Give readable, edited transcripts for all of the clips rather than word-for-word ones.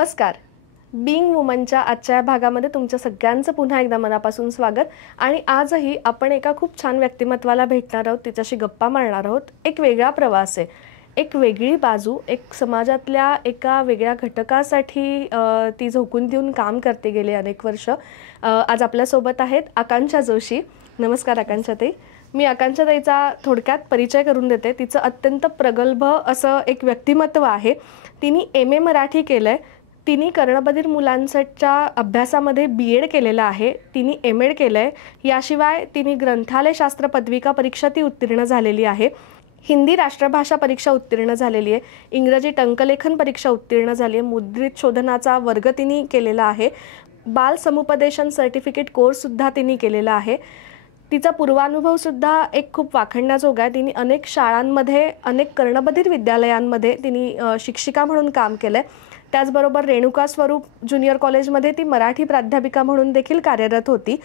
नमस्कार. बीइंग वुमनच्या आजच्या या भागामध्ये तुमच्या सगळ्यांचं पुन्हा एकदा मनापासून स्वागत. आणि आजही आपण एका खूप छान व्यक्तिमत्वाला भेटणार आहोत, तिच्याशी गप्पा मारणार आहोत. एक वेगळा प्रवास आहे, एक वेगळी बाजू, एक समाजातल्या एका वेगळ्या घटकासाठी ती झोकून देऊन काम करते गेले अनेक वर्ष. आज आपल्यासोबत आहेत आकांक्षा जोशी. नमस्कार आकांक्षाताई. मी आकांक्षाताईचा थोडक्यात परिचय करून देते. तिचं अत्यंत प्रगल्भ असं एक व्यक्तिमत्व आहे. तिने MA मराठी केलं आहे, तिने कर्णबधीर मुलांच्या अभ्यासामध्ये BEd केलेलं आहे, तिने MAd केलं आहे. याशिवाय तिने ग्रंथालयशास्त्र पदविका परीक्षा ती उत्तीर्ण झालेली आहे, हिंदी राष्ट्रभाषा परीक्षा उत्तीर्ण झालेली आहे, इंग्रजी टंकलेखन परीक्षा उत्तीर्ण झाली आहे, मुद्रित शोधनाचा वर्ग तिने केलेला आहे, बाल समुपदेशन सर्टिफिकेट कोर्ससुद्धा तिने केलेला आहे. तिचा पूर्वानुभवसुद्धा एक खूप वाखाणण्याजोगा आहे. तिने अनेक शाळांमध्ये, अनेक कर्णबधीर विद्यालयांमध्ये तिने शिक्षिका म्हणून काम केलं आहे. त्याचबरोबर रेणुका स्वरूप ज्युनियर कॉलेजमध्ये ती मराठी प्राध्यापिका म्हणून देखील कार्यरत होती.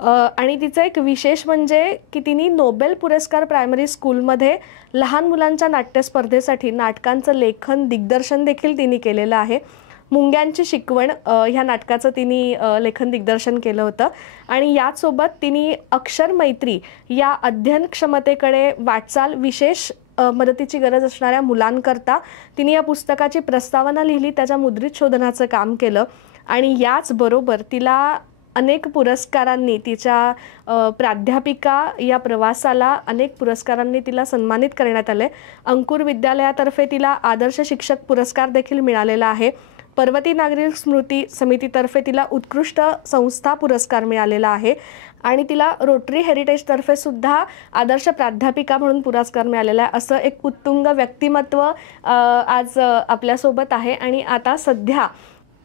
आणि तिचं एक विशेष म्हणजे की तिने नोबेल पुरस्कार प्रायमरी स्कूलमध्ये लहान मुलांच्या नाट्यस्पर्धेसाठी नाटकांचं लेखन दिग्दर्शन देखील तिने केलेलं आहे. मुंग्यांची शिकवण ह्या नाटकाचं तिने लेखन दिग्दर्शन केलं होतं. आणि याचसोबत तिने अक्षर मैत्री या अध्ययन क्षमतेकडे वाटचाल, विशेष मदतीची गरज असणाऱ्या मुलांकरता तिने या पुस्तकाची प्रस्तावना लिहिली, त्याच्या मुद्रित शोधनाचं काम केलं. आणि याचबरोबर तिला अनेक पुरस्कारांनी, तिच्या प्राध्यापिका या प्रवासाला अनेक पुरस्कारांनी तिला सन्मानित करण्यात आले. अंकुर विद्यालयातर्फे तिला आदर्श शिक्षक पुरस्कार देखील मिळालेला आहे. पर्वती नागरिक स्मृती समितीतर्फे तिला उत्कृष्ट संस्था पुरस्कार मिळालेला आहे. आणि तिला रोटरी हेरिटेजतर्फे सुद्धा आदर्श प्राध्यापिका म्हणून पुरस्कार मिळालेला आहे. असं एक उत्तुंग व्यक्तिमत्व आज आपल्यासोबत आहे. आणि आता सध्या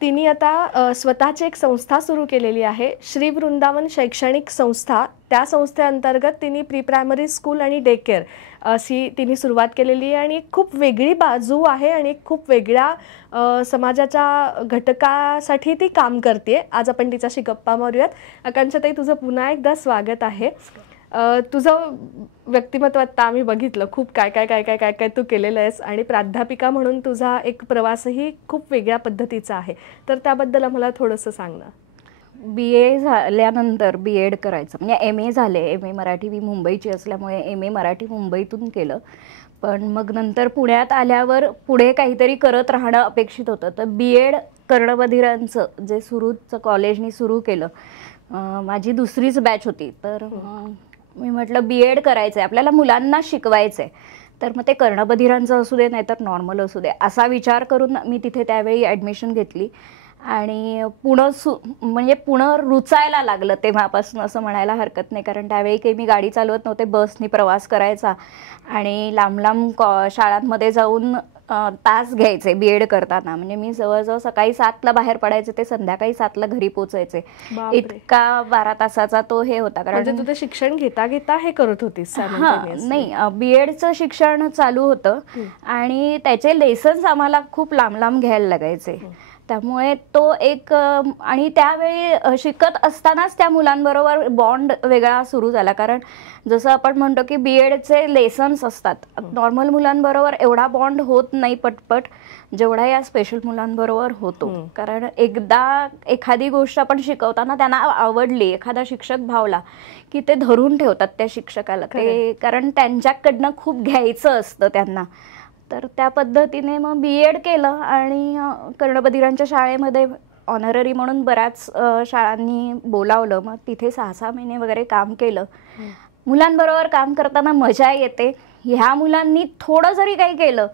तिने आता स्वतःची एक संस्था सुरू केलेली आहे, श्री वृंदावन शैक्षणिक संस्था. त्या संस्थेअंतर्गत तिने प्री प्रायमरी स्कूल आणि डे केअर अशी तिने सुरुवात केलेली आहे. आणि खूप वेगळी बाजू आहे आणि खूप वेगळ्या समाजाच्या घटकासाठी ती काम करते. आज आपण तिच्याशी गप्पा मारूयात. आकांक्षाताई, तुझं पुन्हा एकदा स्वागत आहे. तुझं व्यक्तिमत्व आता आम्ही बघितलं, खूप काय काय काय काय काय काय तू केलेलं आहेस. आणि प्राध्यापिका म्हणून तुझा एक प्रवासही खूप वेगळ्या पद्धतीचा आहे. तर त्याबद्दल आम्हाला थोडंसं सांग ना. BA झाल्यानंतर BEd करायचं, म्हणजे MA झाले. MA मराठी, मी मुंबईची असल्यामुळे MA मराठी मुंबईतून केलं. पण मग नंतर पुण्यात आल्यावर पुढे काहीतरी करत राहणं अपेक्षित होतं. तर BEd कर्णबधिरांचं जे सुरूचं कॉलेजनी सुरू केलं, माझी दुसरीच बॅच होती. तर मी म्हटलं BEd करायचं आहे, आपल्याला मुलांना शिकवायचं आहे. तर मग ते कर्णबधिरांचं असू दे, नाहीतर नॉर्मल असू दे, असा विचार करून मी तिथे त्यावेळी ॲडमिशन घेतली. आणि म्हणजे पुणं रुचायला लागलं तेव्हापासून, असं म्हणायला हरकत नाही. कारण त्यावेळी काही मी गाडी चालवत नव्हते, बसनी प्रवास करायचा आणि लांब लांब शाळांमध्ये जाऊन तास घ्यायचे BEd करताना. म्हणजे मी जवळजवळ सकाळी 7ला बाहेर पडायचे, ते संध्याकाळी 7ला घरी पोचायचे. इतका 12 तासाचा तो हे होता. कारण तुझं शिक्षण घेता घेता हे करत होतीस? नाही, BEdचं शिक्षण चालू होतं आणि त्याचे लेसन्स आम्हाला खूप लांब लांब घ्यायला लागायचे. त्यामुळे तो एक, आणि त्यावेळी शिकत असतानाच त्या मुलांबरोबर बॉन्ड वेगळा सुरू झाला. कारण जसं आपण म्हणतो की BEdचे लेसन्स असतात, नॉर्मल मुलांबरोबर एवढा बॉन्ड होत नाही पटपट, जेवढा या स्पेशल मुलांबरोबर होतो. कारण एकदा एखादी गोष्ट आपण शिकवताना त्यांना आवडली, एखादा शिक्षक भावला की ते धरून ठेवतात त्या शिक्षकाला, ते कारण त्यांच्याकडनं खूप घ्यायचं असतं त्यांना. तर त्या पद्धतीने मग BEd केलं. आणि कर्णबधिरांच्या शाळेमध्ये ऑनररी म्हणून बऱ्याच शाळांनी बोलावलं. मग तिथे 6-6 महिने वगैरे काम केलं. मुलांबरोबर काम करताना मजा येते. ह्या मुलांनी थोडं जरी काही केलं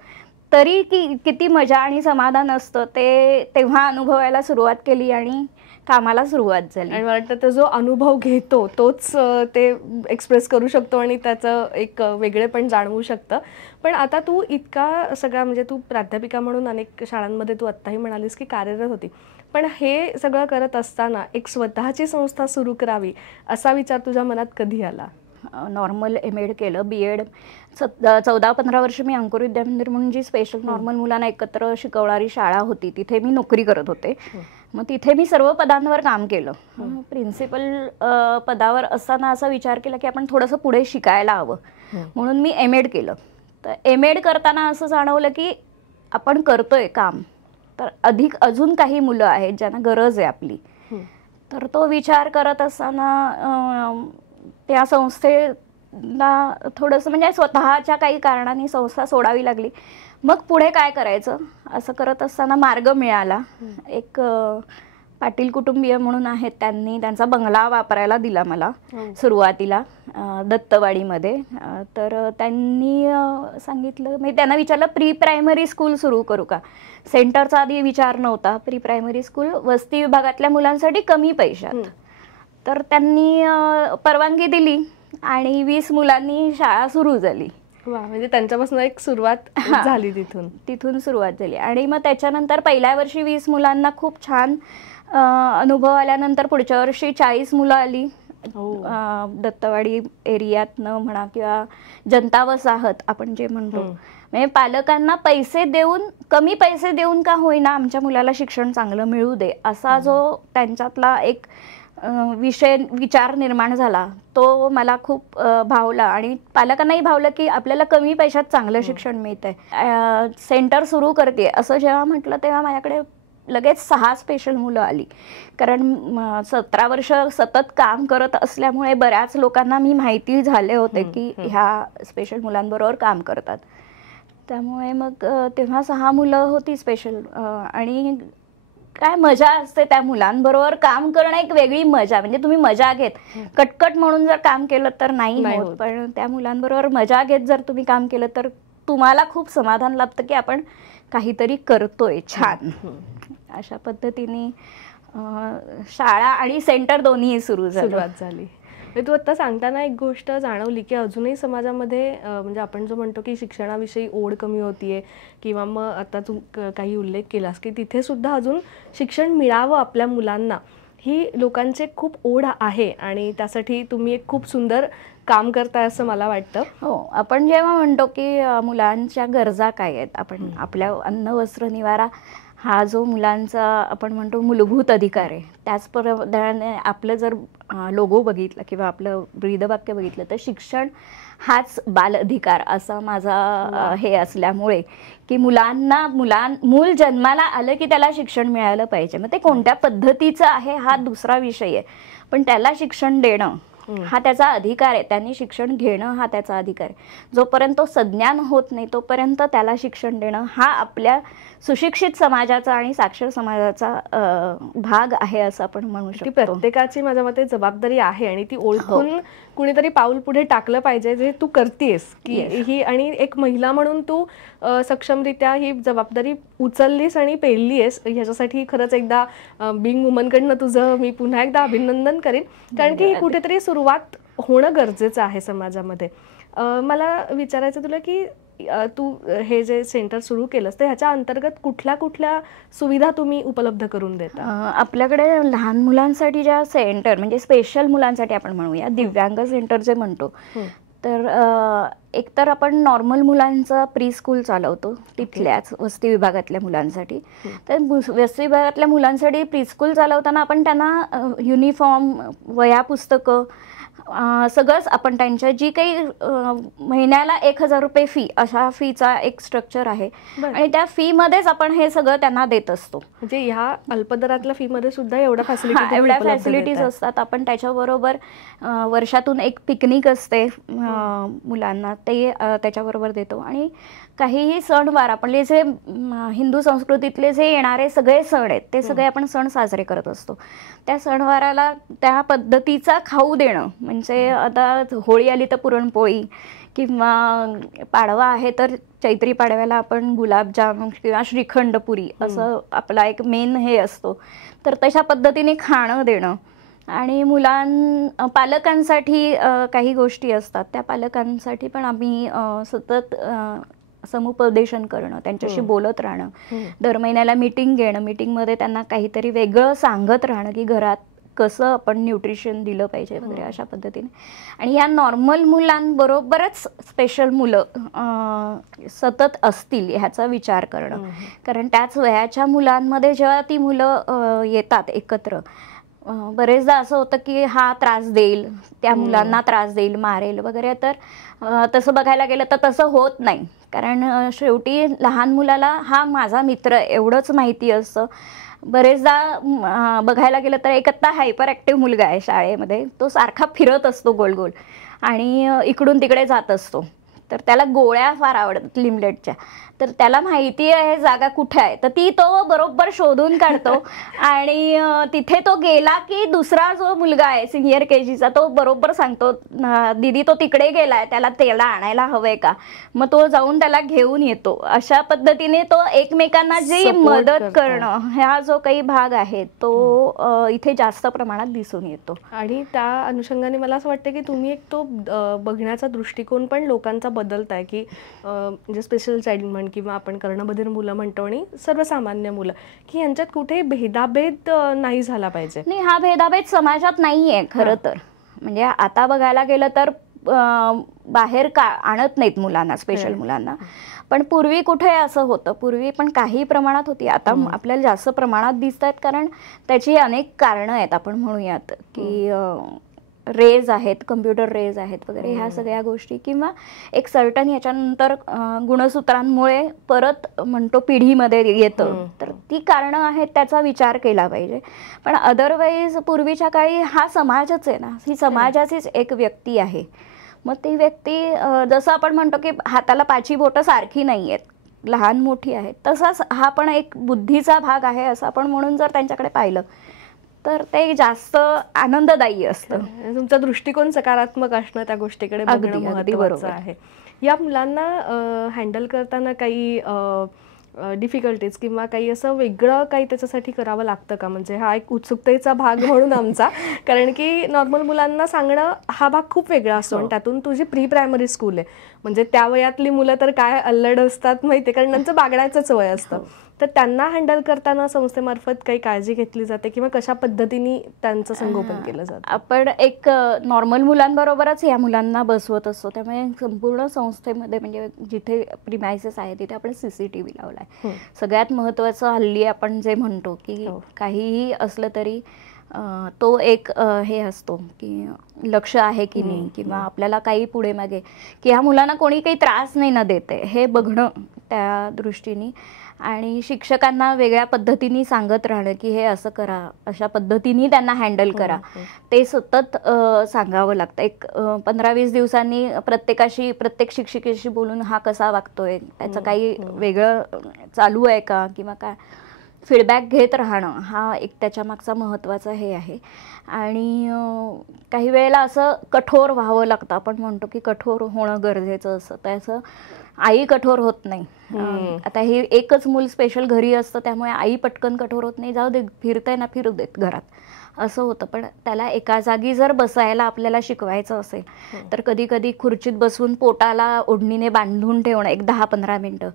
तरी किती मजा आणि समाधान असतं ते तेव्हा अनुभवायला सुरुवात केली आणि कामाला सुरुवात झाली. आणि मला वाटतं तो जो अनुभव घेतो तोच ते एक्सप्रेस करू शकतो आणि त्याचं एक वेगळेपण जाणवू शकतं. पण आता तू इतका सगळा, म्हणजे तू प्राध्यापिका म्हणून अनेक शाळांमध्ये तू आत्ताही म्हणालीस की कार्यरत होती, पण हे सगळं करत असताना एक स्वतःची संस्था सुरू करावी असा विचार तुझ्या मनात कधी आला? नॉर्मल MAd केलं. BEd 14-15 वर्ष मी अंकुर विद्यामंदिर म्हणून जी स्पेशल नॉर्मल मुलांना एकत्र शिकवणारी शाळा होती तिथे मी नोकरी करत होते. मग तिथे मी सर्व पदांवर काम केलं. प्रिन्सिपल पदावर असताना असा विचार केला की आपण थोडंसं पुढे शिकायला हवं, म्हणून मी MAd केलं. तर MAd करताना असं जाणवलं की आपण करतोय काम, तर अधिक अजून काही मुलं आहेत ज्यांना गरज आहे आपली. तर तो विचार करत असताना त्या संस्थेला थोडंसं म्हणजे स्वतःच्या काही कारणाने संस्था सोडावी लागली. मग पुढे काय करायचं असं करत असताना मार्ग मिळाला. एक पाटील कुटुंबीय म्हणून आहेत, त्यांनी त्यांचा बंगला वापरायला दिला मला सुरुवातीला दत्तवाडीमध्ये. तर त्यांनी सांगितलं, मी त्यांना विचारलं प्री प्रायमरी स्कूल सुरू करू का. सेंटरचा आधी विचार नव्हता, प्री प्रायमरी स्कूल वस्ती विभागातल्या मुलांसाठी कमी पैशात. तर त्यांनी परवानगी दिली आणि 20 मुलांनी शाळा सुरू झाली. वा, म्हणजे त्यांच्यापासून एक सुरुवात झाली, तिथून सुरुवात झाली. आणि मग त्याच्यानंतर पहिल्या वर्षी 20 मुलांना खूप छान अनुभव आल्यानंतर पुढच्या वर्षी 40 मुलं आली. दत्तवाडी एरियातनं म्हणा किंवा जनता वसाहत आपण जे म्हणतो, म्हणजे पालकांना पैसे देऊन, कमी पैसे देऊन का होईना आमच्या मुलाला शिक्षण चांगलं मिळू दे असा जो त्यांच्यातला एक विचार निर्माण झाला तो मला खूप भावला. आणि पालकांनाही भावलं की आपल्याला कमी पैशात चांगलं शिक्षण मिळतंय. सेंटर सुरू करते असं जेव्हा म्हटलं तेव्हा माझ्याकडे लगेच 6 स्पेशल मुलं आली. कारण 17 वर्ष सतत काम करत असल्यामुळे बऱ्याच लोकांना मी माहिती झाले होते की ह्या स्पेशल मुलांबरोबर काम करतात. त्यामुळे मग तेव्हा 6 मुलं होती स्पेशल. आणि काय मजा असते त्या मुलांबरोबर काम करणं, एक वेगळी मजा. म्हणजे तुम्ही मजा घेत, कटकट म्हणून जर काम केलं तर नाही होत, पण त्या मुलांबरोबर मजा घेत जर तुम्ही काम केलं तर तुम्हाला खूप समाधान लाभतं की आपण काहीतरी करतोय छान. अशा पद्धतीने शाळा आणि सेंटर दोन्ही सुरुवात झाली. तू आता सांगताना एक गोष्ट जाणवली की अजूनही समाजामध्ये म्हणजे आपण जो म्हणतो की शिक्षणाविषयी ओढ कमी होतीये, किंवा मग आता तू काही उल्लेख केलास की तिथे सुद्धा अजून शिक्षण मिळावं आपल्या मुलांना, ही लोकांची खूप ओढ आहे. आणि त्यासाठी तुम्ही एक खूप सुंदर काम करताय असं मला वाटतं. हो, आपण जेव्हा म्हणतो की मुलांच्या गरजा काय आहेत, आपण आपल्या अन्न वस्त्र निवारा हा जो मुलांचा आपण म्हणतो मूलभूत अधिकार आहे, त्याचप्रमाणे आपलं जर लोगो बघितलं किंवा आपलं ब्रीदवाक्य बघितलं तर शिक्षण हाच बाल अधिकार असा माझा हे असल्यामुळे की मूल जन्माला आलं की त्याला शिक्षण मिळालं पाहिजे. मग ते कोणत्या पद्धतीचं आहे हा दुसरा विषय आहे, पण त्याला शिक्षण देणं हा त्याचा अधिकार आहे. त्यांनी शिक्षण घेणं हा त्याचा अधिकार आहे. जोपर्यंत तो सज्ञान होत नाही तोपर्यंत त्याला शिक्षण देणं हा आपल्या सुशिक्षित समाजाचा आणि साक्षर समाजाचा भाग आहे असं आपण म्हणू शकतो. ती प्रत्येकाची माझ्या मते जबाबदारी आहे आणि ती ओळखून कुणीतरी पाऊल पुढे टाकलं पाहिजे, जे तू करतेस की ही. आणि एक महिला म्हणून तू सक्षमरित्या ही जबाबदारी उचललीस आणि पेललीस, ह्याच्यासाठी खरंच एकदा बिंग वुमनकडनं तुझं मी पुन्हा एकदा अभिनंदन करेन. कारण की ही कुठेतरी सुरुवात होणं गरजेचं आहे समाजामध्ये. मला विचारायचं तुला की तू हे जे सेंटर सुरू केलंस तर ह्याच्या अंतर्गत कुठल्या कुठल्या सुविधा तुम्ही उपलब्ध करून देता? आपल्याकडे लहान मुलांसाठी ज्या सेंटर म्हणजे स्पेशल मुलांसाठी आपण म्हणूया दिव्यांग सेंटर जे म्हणतो, तर एकतर आपण नॉर्मल मुलांचा प्री स्कूल चालवतो तिथल्याच वस्ती विभागातल्या मुलांसाठी. तर वस्ती विभागातल्या मुलांसाठी प्री स्कूल चालवताना आपण त्यांना युनिफॉर्म, वह्या, पुस्तकं सगळंच आपण त्यांच्या जी काही महिन्याला 1000 रुपये फी अशा फीचा एक स्ट्रक्चर आहे आणि त्या फी मध्येच आपण हे सगळं त्यांना देत असतो. म्हणजे ह्या अल्पदरातल्या फी मध्ये सुद्धा एवढ्या फॅसिलिटीज असतात. आपण त्याच्याबरोबर वर्षातून एक पिकनिक असते मुलांना, ते त्याच्याबरोबर देतो. आणि काहीही सणवार आपले जे हिंदू संस्कृतीतले जे येणारे सगळे सण आहेत ते सगळे आपण सण साजरे करत असतो. त्या सणवाराला त्या पद्धतीचा खाऊ देणं, म्हणजे आता होळी आली तर पुरणपोळी, किंवा पाडवा आहे तर चैत्री पाडव्याला आपण गुलाबजाम किंवा श्रीखंड पुरी असं आपला एक मेन हे असतो. तर तशा पद्धतीने खाणं देणं. आणि पालकांसाठी काही गोष्टी असतात, त्या पालकांसाठी पण आम्ही सतत समुपदेशन करणं, त्यांच्याशी बोलत राहणं, दर महिन्याला मीटिंग घेणं, मीटिंगमध्ये त्यांना काहीतरी वेगळं सांगत राहणं की घरात कसं आपण न्यूट्रिशन दिलं पाहिजे वगैरे अशा पद्धतीने. आणि या नॉर्मल मुलांबरोबरच स्पेशल मुलं सतत असतील ह्याचा विचार करणं. कारण त्याच वयाच्या मुलांमध्ये जेव्हा ती मुलं येतात एकत्र, बरेचदा असं होतं की हा त्रास देईल, त्या मुलांना त्रास देईल, मारेल वगैरे. तर तसं बघायला गेलं तर तसं होत नाही. कारण शेवटी लहान मुलाला हा माझा मित्र एवढंच माहिती असतं. बरेचदा बघायला गेलं तर एक आत्ता हायपर ॲक्टिव्ह मुलगा आहे शाळेमध्ये, तो सारखा फिरत असतो गोल गोल आणि इकडून तिकडे जात असतो. तर त्याला गोळ्या फार आवडतात लिमलेटच्या. तर त्याला माहिती आहे जागा कुठे आहे, तर ती तो बरोबर शोधून काढतो आणि तिथे तो गेला की दुसरा जो मुलगा आहे सिनियर KGचा तो बरोबर सांगतो, दीदी तो तिकडे गेलाय, त्याला आणायला हवंय का, मग तो जाऊन त्याला घेऊन येतो. अशा पद्धतीने तो एकमेकांना जी मदत करणं हा जो काही भाग आहे तो इथे जास्त प्रमाणात दिसून येतो. आणि त्या अनुषंगाने मला असं वाटतं की तुम्ही एक तो बघण्याचा दृष्टिकोन पण लोकांचा बदलताय, की म्हणजे स्पेशल चाइल्ड म्हण किंवा आपण कर्णबधिर मुलं म्हणतो आणि सर्वसामान्य मुलं, की यांच्यात कुठे भेदाभेद नाही झाला पाहिजे. नाही, हा भेदाभेद समाजात नाहीये खरं तर. म्हणजे आता बघायला गेलं तर बाहेर आणत नाहीत मुलांना, स्पेशल मुलांना. पण पूर्वी कुठे असं होतं, पूर्वी पण काही प्रमाणात होती, आता आपल्याला जास्त प्रमाणात दिसत आहेत. कारण त्याची अनेक कारणं आहेत, आपण म्हणूयात की रेज आहेत, कम्प्युटर रेज आहेत वगैरे, ह्या सगळ्या गोष्टी, किंवा एक सर्टन ह्याच्यानंतर गुणसूत्रांमुळे परत म्हणतो पिढीमध्ये येतं. तर ती कारणं आहेत, त्याचा विचार केला पाहिजे. पण अदरवाईज पूर्वीच्या काळी हा समाजच आहे ना, ही समाजाचीच एक व्यक्ती आहे. मग ती व्यक्ती जसं आपण म्हणतो की हाताला 5 बोटं सारखी नाही आहेत, लहान मोठी आहेत, तसाच हा पण एक बुद्धीचा भाग आहे असं आपण म्हणून जर त्यांच्याकडे पाहिलं तर ते जास्त आनंददायी असतं. तुमचा दृष्टिकोन सकारात्मक असणं त्या गोष्टीकडे बघणं महत्त्वाचं आहे. या मुलांना हँडल करताना काही डिफिकल्टीज किंवा काही असं वेगळं काही त्याच्यासाठी करावं लागतं का? म्हणजे हा एक उत्सुकतेचा भाग म्हणून आमचा, कारण की नॉर्मल मुलांना सांगणं हा भाग खूप वेगळा असतो आणि त्यातून तुझी प्री प्रायमरी स्कूल आहे, म्हणजे त्या वयातली मुलं तर काय अल्लड असतात माहिती आहे, कारण त्यांचं बागडायचंच वय असतं. तर त्यांना हँडल करताना संस्थेमार्फत काही काळजी घेतली जाते किंवा कशा पद्धतीने त्यांचं संगोपन केलं जातं? आपण एक नॉर्मल मुलांबरोबरच या मुलांना बसवत असतो, त्यामुळे संपूर्ण संस्थेमध्ये म्हणजे जिथे प्रिमायसेस आहे तिथे आपण CCTV लावलाय. सगळ्यात महत्त्वाचं हल्ली आपण जे म्हणतो की काहीही असलं तरी तो एक हे असतो की लक्ष आहे की नाही, किंवा आपल्याला काही पुढे मागे की ह्या मुलांना कोणी काही त्रास नाही ना देते हे बघणं त्या दृष्टीने. आणि शिक्षकांना वेगळ्या पद्धतीने सांगत राहणं की हे असं करा, अशा पद्धतीने त्यांना हँडल करा, ते सतत सांगावं लागतं. एक 15-20 दिवसांनी प्रत्येक शिक्षिकेशी बोलून हा कसा वागतोय, त्याचं काही वेगळं चालू आहे का, किंवा काय फीडबॅक घेत राहणं हा एक त्याच्या मागचा महत्त्वाचा हे आहे. आणि काही वेळेला असं कठोर व्हावं लागतं, आपण म्हणतो की कठोर होणं गरजेचं असतं, त्याचं आई कठोर होत नाही. आता हे एकच मूल स्पेशल घरी असतं त्यामुळे आई पटकन कठोर होत नाही, जाऊ दे फिरतंय ना फिरू देत घरात, असं होतं. पण त्याला एका जागी जर बसायला आपल्याला शिकवायचं असेल तर कधी कधी खुर्चीत बसून पोटाला ओढणीने बांधून ठेवणं एक 10-15 मिनटं,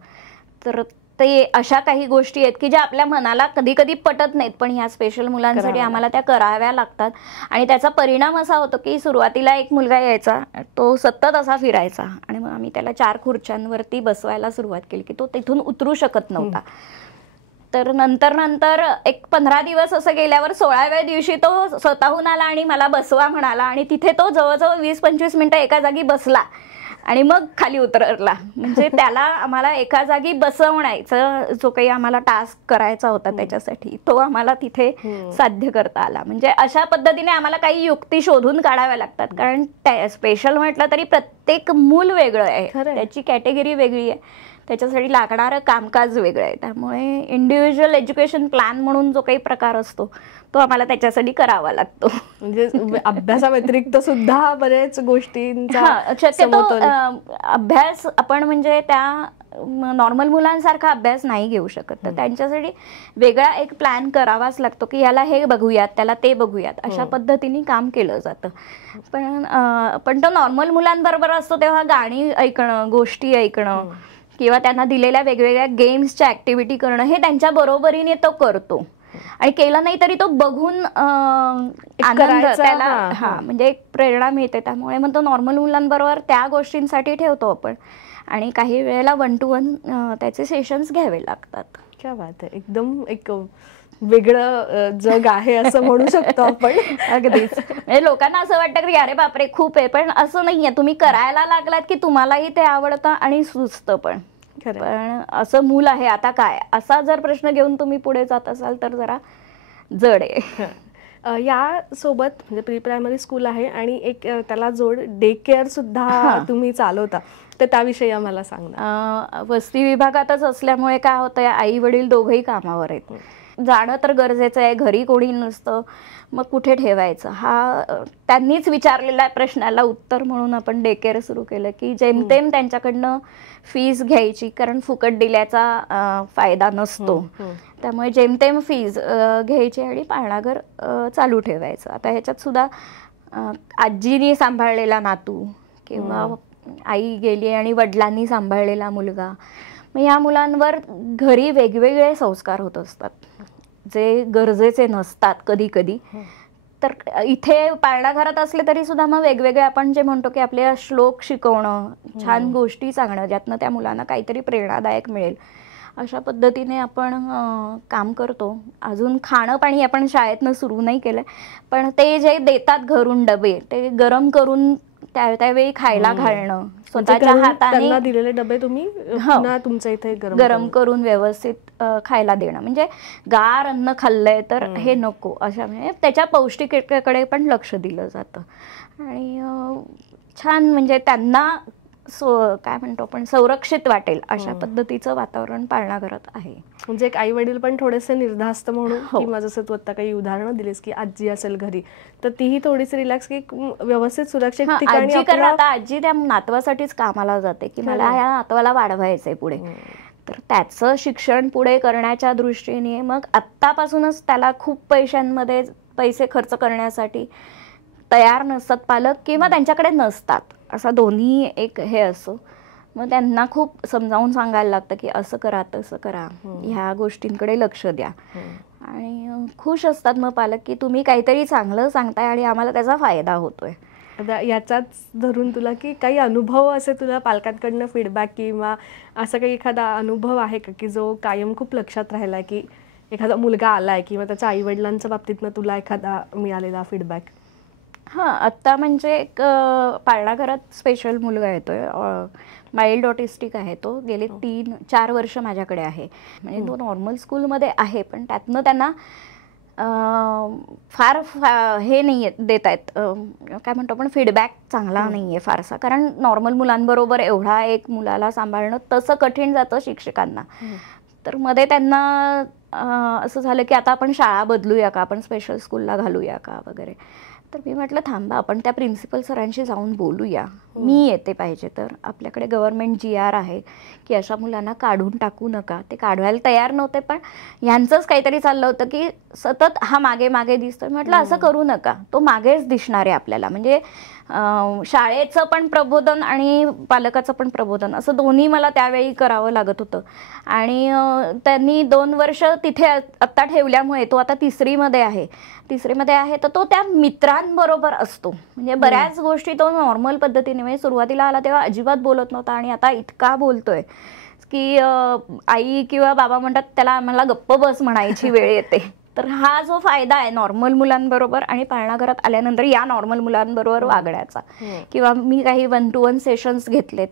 तर ते अशा काही गोष्टी आहेत की ज्या आपल्या मनाला कधी कधी पटत नाहीत, पण ह्या स्पेशल मुलांसाठी आम्हाला त्या कराव्या लागतात. आणि त्याचा परिणाम असा होतो की सुरुवातीला एक मुलगा यायचा, तो सतत असा फिरायचा आणि मग आम्ही त्याला 4 खुर्च्यांवरती बसवायला सुरुवात केली की तो तिथून उतरू शकत नव्हता. तर नंतर एक 15 दिवस असं गेल्यावर 16व्या दिवशी तो स्वतःहून आला आणि मला बसवा म्हणाला, आणि तिथे तो जवळजवळ 20-25 मिनिटं एका जागी बसला आणि मग खाली उतरला. म्हणजे त्याला आम्हाला एका जागी बसवण्याचा जो काही आम्हाला टास्क करायचा होता त्याच्यासाठी तो आम्हाला तिथे साध्य करता आला. म्हणजे अशा पद्धतीने आम्हाला काही युक्ती शोधून काढाव्या लागतात, कारण स्पेशल म्हटलं तरी प्रत्येक मूल वेगळं आहे, त्याची कॅटेगरी वेगळी आहे, त्याच्यासाठी लागणारं कामकाज वेगळं आहे. त्यामुळे इंडिव्हिज्युअल एज्युकेशन प्लॅन म्हणून जो काही प्रकार असतो तो आम्हाला त्याच्यासाठी करावा लागतो. म्हणजे अभ्यासाव्यतिरिक्त सुद्धा बरेच गोष्टींचा शक्यतो अभ्यास आपण म्हणजे त्या नॉर्मल मुलांसारखा अभ्यास नाही घेऊ शकत, तर त्यांच्यासाठी वेगळा एक प्लॅन करावाच लागतो की याला हे बघूयात, त्याला ते बघूयात, अशा पद्धतीने काम केलं जातं. पण तो नॉर्मल मुलांबरोबर असतो तेव्हा गाणी ऐकणं, गोष्टी ऐकणं किंवा त्यांना दिलेल्या वेगवेगळ्या गेम्सच्या ऍक्टिव्हिटी करणं हे त्यांच्या बरोबरीने तो करतो. आणि केलं नाही तरी तो बघून आनंद त्याला म्हणजे एक प्रेरणा मिळते. त्यामुळे मग तो नॉर्मल मुलांबरोबर त्या गोष्टींसाठी ठेवतो आपण, आणि काही वेळेला 1-to-1 त्याचे सेशन्स घ्यावे लागतात. क्या बात आहे. एकदम एक वेगळं जग आहे असं म्हणू शकतो आपण. अगदीच. म्हणजे लोकांना असं वाटतं की अरे बापरे खूप आहे, पण असं नाहीये. तुम्ही करायला लागलात की तुम्हालाही ते आवडतं आणि सुचतं पण. खरं. पण असं मूल आहे आता काय, असा जर प्रश्न घेऊन तुम्ही पुढे जात असाल तर जरा जड आहे. या सोबत म्हणजे प्री प्रायमरी स्कूल आहे आणि एक त्याला जोड डे केअर सुद्धा तुम्ही चालवता, तर त्याविषयी आम्हाला सांगा. वस्ती विभागातच असल्यामुळे काय होतंय, आई वडील दोघंही कामावर आहेत. जाणं तर गरजेचं आहे, घरी कोणी नसतं, मग कुठे ठेवायचं, हा त्यांनीच विचारलेल्या प्रश्नाला उत्तर म्हणून आपण डे केअर सुरू केलं की जेमतेम त्यांच्याकडनं फीज घ्यायची, कारण फुकट दिल्याचा फायदा नसतो. त्यामुळे जेमतेम फीज घ्यायची आणि पाळणाघर चालू ठेवायचं. आता ह्याच्यात सुद्धा आजीने सांभाळलेला नातू किंवा आई गेली आणि वडिलांनी सांभाळलेला मुलगा, मग या मुलांवर घरी वेगवेगळे संस्कार होत असतात जे गरजेचे नसतात कधी कधी. तर इथे पाळणाघरात असले तरी सुद्धा मग वेगवेगळे आपण जे म्हणतो की आपले श्लोक शिकवणं, छान गोष्टी सांगणं, ज्यातनं त्या मुलांना काहीतरी प्रेरणादायक मिळेल, अशा पद्धतीने आपण काम करतो. अजून खाणं पाणी आपण शाळेतनं सुरू नाही केलंय, पण ते जे देतात घरून डबे ते गरम करून त्यावेळी खायला घालणं, स्वतःच्या हाताने दिलेले डबे तुम्ही पुन्हा तुमच्या इथे गरम करून व्यवस्थित खायला देणं. म्हणजे गार अन्न खाल्लंय तर हे नको, अशा म्हणजे त्याच्या पौष्टिकतेकडे पण लक्ष दिलं जातं. आणि छान म्हणजे त्यांना काय म्हणतो आपण संरक्षित वाटेल अशा पद्धतीचं वातावरण पाळणाघरात आहे. म्हणजे एक आई वडील पण थोडेसे निर्धास्त म्हणून, किंवा जसं तू आता काही उदाहरणं दिलीस की आजी असेल घरी तर तीही थोडीशी रिलॅक्स की व्यवस्थित सुरक्षित ठिकाणी. आता आजी त्या नातवासाठीच कामाला जाते की मला या नातवाला वाढवायचंय पुढे, तर त्याचं शिक्षण पुढे करण्याच्या दृष्टीने मग आत्तापासूनच त्याला खूप पैसे खर्च करण्यासाठी तयार नसतात पालक, किंवा त्यांच्याकडे नसतात, असा दोन्ही एक हे असो. मग त्यांना खूप समजावून सांगायला लागतं की असं करा तसं करा, ह्या गोष्टींकडे लक्ष द्या. आणि खुश असतात मग पालक की तुम्ही काहीतरी चांगलं सांगताय आणि आम्हाला त्याचा फायदा होतोय. याचाच धरून तुला की काही अनुभव असे तुला पालकांकडनं फीडबॅक किंवा असं काही एखादा अनुभव आहे का की जो कायम खूप लक्षात राहिला, की एखादा मुलगा आलाय किंवा त्याच्या आई वडिलांच्या बाबतीतनं तुला एखादा मिळालेला फीडबॅक? आत्ता म्हणजे एक पाळणाघरात स्पेशल मुलगा येतोय, माइल्ड ऑटिस्टिक आहे तो. गेले 3-4 वर्ष माझ्याकडे आहे. म्हणजे तो नॉर्मल स्कूलमध्ये आहे, पण त्यातनं त्यांना फार हे नाही देत आहेत, काय म्हणतो आपण फीडबॅक चांगला नाही आहे फारसा. कारण नॉर्मल मुलांबरोबर एवढा एक मुलाला सांभाळणं तसं कठीण जातं शिक्षकांना. तर मध्ये त्यांना असं झालं की आता आपण शाळा बदलूया का, आपण स्पेशल स्कूलला घालूया का वगैरे. तर मी म्हटलं थांबा, आपण त्या प्रिन्सिपल सरांशी जाऊन बोलूया, मी येते पाहिजे तर. आपल्याकडे गव्हर्नमेंट GR आहे की अशा मुलांना काढून टाकू नका. ते काढवायला तयार नव्हते, पण ह्यांचंच काहीतरी चाललं होतं की सतत हा मागे मागे दिसतोय. म्हटलं असं करू नका, तो मागेच दिसणार आहे आपल्याला. म्हणजे शाळेचं पण प्रबोधन आणि पालकाचं पण प्रबोधन असं दोन्ही मला त्यावेळी करावं लागत होतं. आणि त्यांनी 2 वर्ष तिथे आत्ता ठेवल्यामुळे तो आता 3रीमध्ये आहे तर तो त्या मित्रांबरोबर असतो. म्हणजे बऱ्याच गोष्टी तो नॉर्मल पद्धतीने, म्हणजे सुरुवातीला आला तेव्हा अजिबात बोलत नव्हता आणि आता इतका बोलतोय की आई किंवा बाबा म्हणतात त्याला आम्हाला गप्प बस म्हणायची वेळ येते. तर हा जो फायदा आहे नॉर्मल मुलांबरोबर आणि पाळणाघरात आल्यानंतर या नॉर्मल मुलांबरोबर वागण्याचा, किंवा मी काही 1 to 1 सेशन्स घेतले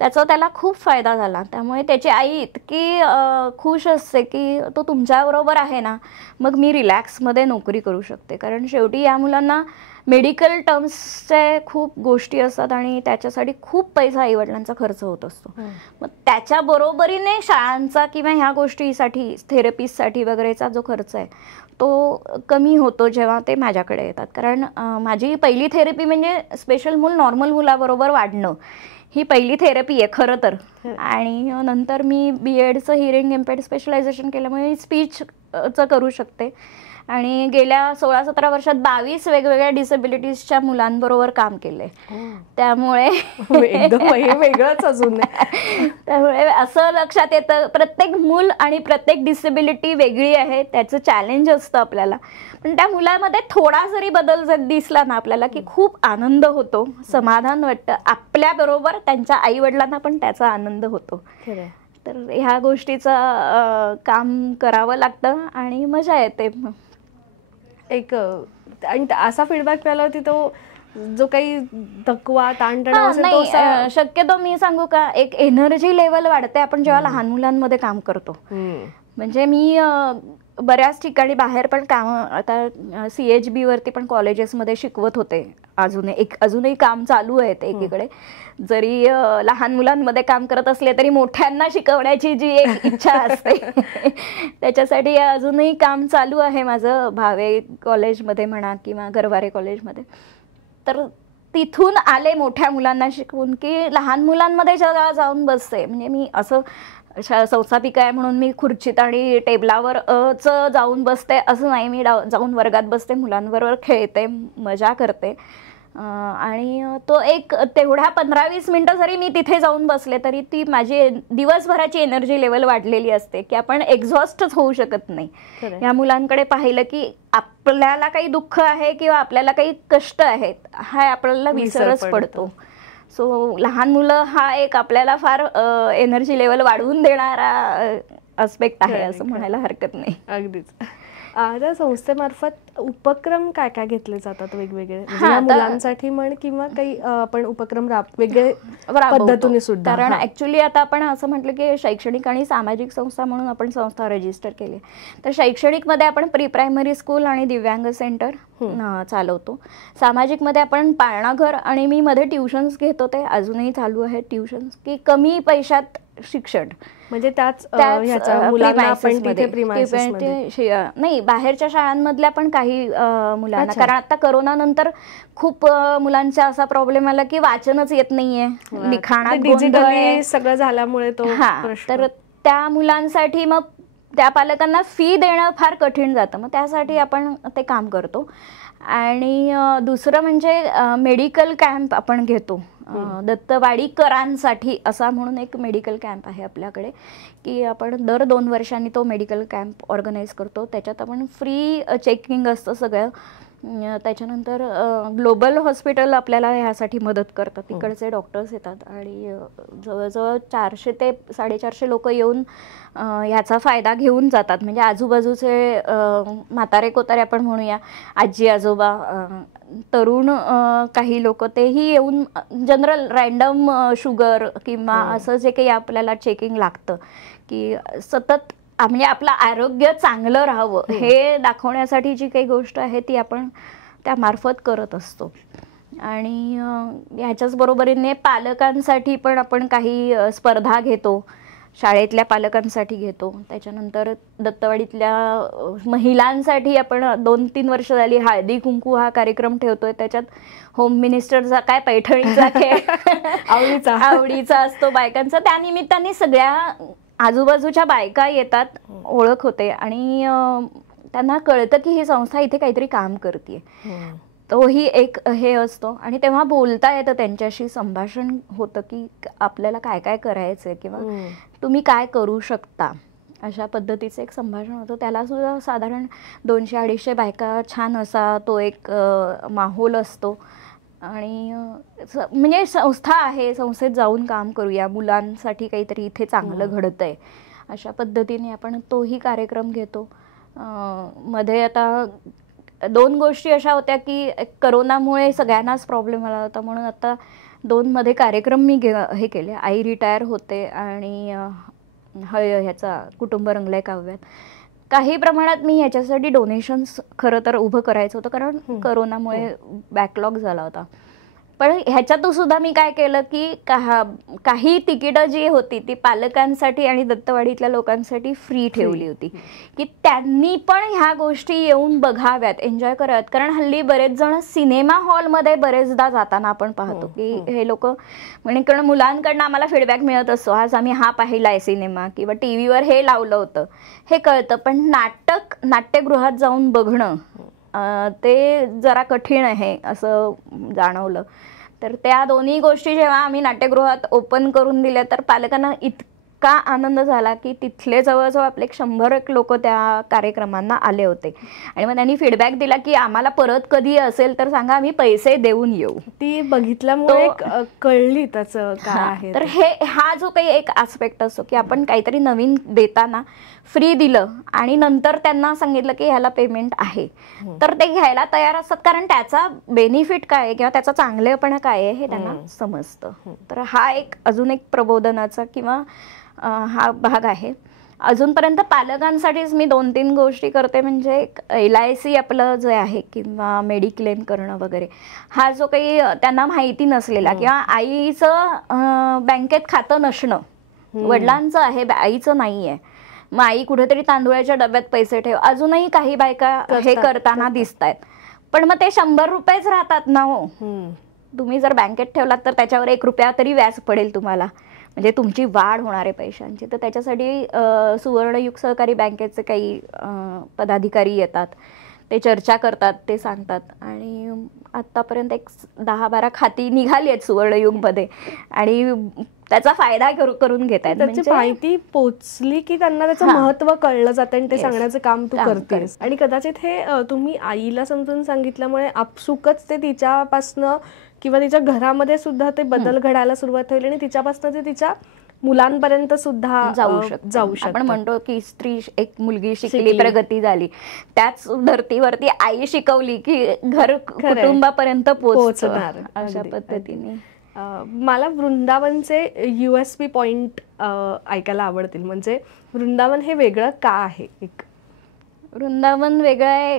त्याचा त्याला खूप फायदा झाला. त्यामुळे त्याची आई इतकी खुश असते की तो तुमच्याबरोबर आहे ना, मग मी रिलॅक्समध्ये नोकरी करू शकते. कारण शेवटी या मुलांना मेडिकल टर्म्सचे खूप गोष्टी असतात आणि त्याच्यासाठी खूप पैसा आईवडिलांचा खर्च होत असतो. मग त्याच्या बरोबरीने शाळांचा किंवा ह्या गोष्टीसाठी थेरपिस्टसाठी वगैरेचा जो खर्च आहे तो कमी होतो जेव्हा ते माझ्याकडे येतात. कारण माझी पहिली थेरपी म्हणजे स्पेशल मूल नॉर्मल मुलाबरोबर वाढणं, ही पहिली थेरपी आहे खरं तर. आणि नंतर मी BEdचं हिअरिंग इम्पेअर्ड स्पेशलायझेशन केल्यामुळे स्पीचचं करू शकते. आणि गेल्या 16-17 वर्षात 22 वेगवेगळ्या डिसेबिलिटीजच्या मुलांबरोबर काम केलंय. त्यामुळे एकदम वेगळंच अजून. त्यामुळे असं लक्षात येतं प्रत्येक मूल आणि प्रत्येक डिसेबिलिटी वेगळी आहे, त्याचं चॅलेंज असतं आपल्याला. पण त्या मुलामध्ये थोडा जरी बदल जर दिसला ना आपल्याला की खूप आनंद होतो, समाधान वाटतं. आपल्याबरोबर त्यांच्या आई वडिलांना पण त्याचा आनंद होतो. तर ह्या गोष्टीचं काम करावं लागतं आणि मजा येते. एक आणि असा फीडबॅक मिळाला होती तो जो काही थकवा ताणतणाव असेल तो नाही, असा शक्यतो मी सांगू का, एक एनर्जी लेवल वाढते आपण जेव्हा लहान मुलांमध्ये काम करतो. म्हणजे मी बऱ्याच ठिकाणी बाहेर पण काम, आता CHB वरती पण कॉलेजेसमध्ये शिकवत होते. अजूनही काम चालू आहे ते एकीकडे. जरी लहान मुलांमध्ये काम करत असले तरी मोठ्यांना शिकवण्याची जी एक इच्छा असते त्याच्यासाठी अजूनही काम चालू आहे माझं, भावे कॉलेजमध्ये म्हणा किंवा गरवारे कॉलेजमध्ये. तर तिथून आले मोठ्या मुलांना शिकवून की लहान मुलांमध्ये जेव्हा जाऊन बसते, म्हणजे मी असं संस्थापिका आहे म्हणून मी खुर्चीत आणि टेबलावर जाऊन बसते असं नाही. मी जाऊन वर्गात बसते, मुलांबरोबर खेळते, मजा करते. आणि तो एक तेवढ्या 15-20 मिनिटं जरी मी तिथे जाऊन बसले तरी ती माझी दिवसभराची एनर्जी लेवल वाढलेली असते की आपण एक्झॉस्टच होऊ शकत नाही. या मुलांकडे पाहिलं की आपल्याला काही दुःख आहे किंवा आपल्याला काही कष्ट आहेत हा आपल्याला विसरच पडतो. सो लहान मुलं हा एक आपल्याला फार एनर्जी लेवल वाढवून देणारा अस्पेक्ट आहे असं म्हणायला हरकत नाही. अगदीच. त्या संस्थेमार्फत उपक्रम काय काय घेतले जातात वेगवेगळे, म्हणजे मुलांसाठी म्हण किंवा काही आपण उपक्रम वेगळे पद्धतीने सुद्धा? कारण ऍक्च्युली आता आपण असं म्हटलं की शैक्षणिक आणि सामाजिक संस्था म्हणून आपण संस्था रजिस्टर केली. तर शैक्षणिक मध्ये आपण प्री प्रायमरी स्कूल आणि दिव्यांग सेंटर चालवतो. सामाजिक मध्ये आपण पाळणाघर आणि मी मध्ये ट्युशन्स घेत होते, अजूनही चालू आहे ट्युशन्स, की कमी पैशात शिक्षण. म्हणजे त्याच मुलांना आपण तिथे नाही, बाहेरच्या शाळांमधल्या पण काही मुलांना, कारण आता करोना नंतर खूप मुलांचा असा प्रॉब्लेम आला की वाचनच येत नाहीये, लिखाणात डिजिटली सगळं झाल्यामुळे तो. तर त्या मुलांसाठी मग त्या पालकांना फी देणं फार कठीण जातं, मग त्यासाठी आपण ते काम करतो. आणि दुसरं म्हणजे मेडिकल कॅम्प आपण घेतो. दत्तवाडीकरांसाठी असा म्हणून एक मेडिकल कॅम्प आहे आपल्याकडे, की आपण दर 2 वर्षांनी तो मेडिकल कॅम्प ऑर्गनाईज करतो. त्याच्यात आपण फ्री चेकिंग असतं सगळं. त्याच्यानंतर ग्लोबल हॉस्पिटल आपल्याला ह्यासाठी मदत करतात, तिकडचे डॉक्टर्स येतात आणि जवळजवळ 400 ते 450 लोक येऊन ह्याचा फायदा घेऊन जातात. म्हणजे आजूबाजूचे म्हातारे कोतारे आपण म्हणूया, आजी आजोबा, तरुण काही लोक, तेही येऊन जनरल रॅन्डम शुगर किंवा असं जे काही आपल्याला चेकिंग लागतं की सतत म्हणजे आपलं आरोग्य चांगलं राहावं हे दाखवण्यासाठी जी काही गोष्ट आहे ती आपण त्यामार्फत करत असतो. आणि ह्याच्याच बरोबरीने पालकांसाठी पण आपण काही स्पर्धा घेतो, शाळेतल्या पालकांसाठी घेतो. त्याच्यानंतर दत्तवाडीतल्या महिलांसाठी आपण 2-3 वर्ष झाली हळदी कुंकू हा कार्यक्रम ठेवतोय. त्याच्यात होम मिनिस्टरचा काय पैठणीचा खेळ आवडीचा असतो बायकांचा. त्यानिमित्ताने सगळ्या आजूबाजूच्या बायका येतात, ओळख होते आणि त्यांना कळतं की ही संस्था इथे काहीतरी काम करते. तोही एक हे असतो आणि तेव्हा बोलता येतं, त्यांच्याशी संभाषण होतं की आपल्याला काय काय करायचंय किंवा तुम्ही काय करू शकता, अशा पद्धतीचं एक संभाषण होतं. त्याला सुद्धा साधारण 200-250 बायका, छान असा तो एक माहोल असतो. आणि म्हणजे संस्था आहे, संस्थेत जाऊन काम करूया, मुलांसाठी काहीतरी इथे चांगलं घडतंय, अशा पद्धतीने आपण तोही कार्यक्रम घेतो. मध्ये आता 2 गोष्टी अशा होत्या की करोनामुळे सगळ्यांनाच प्रॉब्लेम आला होता, म्हणून आता 2 मध्ये कार्यक्रम मी हे केले. आई रिटायर होते आणि ह्याचा कुटुंब रंगलंय काव्यात. काही प्रमाणात मी ह्याच्यासाठी डोनेशन्स खरं तर उभं करायचं होतं, कारण करोनामुळे बॅकलॉग झाला होता. पण ह्याच्यातून सुद्धा मी काय केलं की काही तिकीटं जी होती ती पालकांसाठी आणि दत्तवाडीतल्या लोकांसाठी फ्री ठेवली होती, की त्यांनी पण ह्या गोष्टी येऊन बघाव्यात, एन्जॉय कराव्यात. कारण हल्ली बरेच जण सिनेमा हॉलमध्ये बरेचदा जाताना आपण पाहतो की हे लोक म्हणजे, कारण मुलांकडनं आम्हाला फीडबॅक मिळत असतो, आज आम्ही हा पाहिलाय सिनेमा किंवा टीव्हीवर हे लावलं होतं, हे कळतं. पण नाट्यगृहात जाऊन बघणं ते जरा कठीण आहे असं जाणवलं. तर त्या दोन्ही गोष्टी जेव्हा आम्ही नाट्यगृहात ओपन करून दिल्या तर पालकांना इतका आनंद झाला की तिथले जवळजवळ आपले 100 लोक त्या कार्यक्रमांना आले होते आणि मग त्यांनी फीडबॅक दिला की आम्हाला परत कधी असेल तर सांगा, आम्ही पैसे देऊन येऊ. ती बघितल्यामुळे कळली त्याचं काय आहे. तर हा जो काही एक आस्पेक्ट असतो की आपण काहीतरी नवीन देताना फ्री दिलं आणि नंतर त्यांना सांगितलं की ह्याला पेमेंट आहे, तर ते घ्यायला तयार असतात, कारण त्याचा बेनिफिट काय आहे किंवा त्याचा चांगलेपणा काय आहे हे त्यांना समजतं. तर हा एक अजून एक प्रबोधनाचा किंवा हा भाग आहे. अजूनपर्यंत पालकांसाठीच मी 2-3 गोष्टी करते, म्हणजे LIC आपलं जे आहे किंवा मेडिक्लेम करणं वगैरे, हा जो काही त्यांना माहिती नसलेला किंवा आईचं बँकेत खातं नसणं, वडिलांचं आहे आईचं नाही आहे, मग आई कुठेतरी तांदूळाच्या डब्यात पैसे ठेव, अजूनही काही बायका हे करताना दिसत आहेत. पण मग ते 100 रुपयेच राहतात ना हो. तुम्ही जर बँकेत ठेवलात तर त्याच्यावर 1 रुपया तरी व्याज पडेल तुम्हाला, म्हणजे तुमची वाढ होणार आहे पैशांची. तर त्याच्यासाठी सुवर्णयुग सहकारी बँकेचे काही पदाधिकारी येतात, ते चर्चा करतात, ते सांगतात. आणि आतापर्यंत एक 10-12 खाती निघाली आहेत सुवर्णयुगमध्ये आणि त्याचा फायदा करून घेत आहेत. त्याची माहिती पोचली की त्यांना त्याचं महत्व कळलं जातं आणि ते सांगण्याचं काम तू करतेस. आणि कदाचित हे तुम्ही आईला समजून सांगितल्यामुळे आपसुकच ते तिच्यापासनं किंवा तिच्या घरामध्ये सुद्धा ते बदल घडायला सुरुवात होईल आणि तिच्यापासून ते तिच्या मुलांपर्यंत सुद्धा जाऊ शकतो. आपण म्हणतो की स्त्री, एक मुलगी शिकली प्रगती झाली, त्याच धर्तीवरती आई शिकवली की घर कुटुंबापर्यंत पोहोचणार. अशा पद्धतीने मला वृंदावनचे USP पॉइंट ऐकायला आवडतील. म्हणजे वृंदावन हे वेगळं का आहे? एक वृंदावन वेगळं आहे